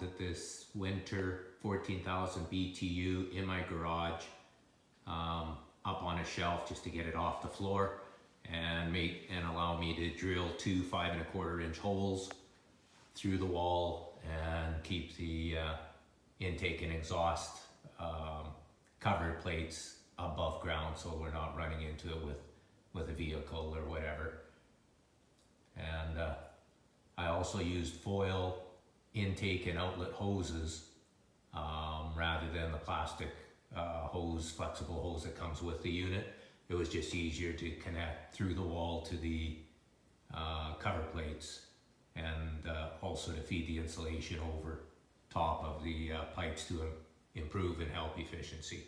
mounted this Whynter 14,000 BTU in my garage up on a shelf just to get it off the floor and allow me to drill 2 5¼ inch holes through the wall and keep the intake and exhaust cover plates above ground so we're not running into it with a vehicle or whatever. And I also used foil intake and outlet hoses rather than the plastic hose, flexible hose that comes with the unit. It was just easier to connect through the wall to the cover plates and also to feed the insulation over top of the pipes to improve and help efficiency.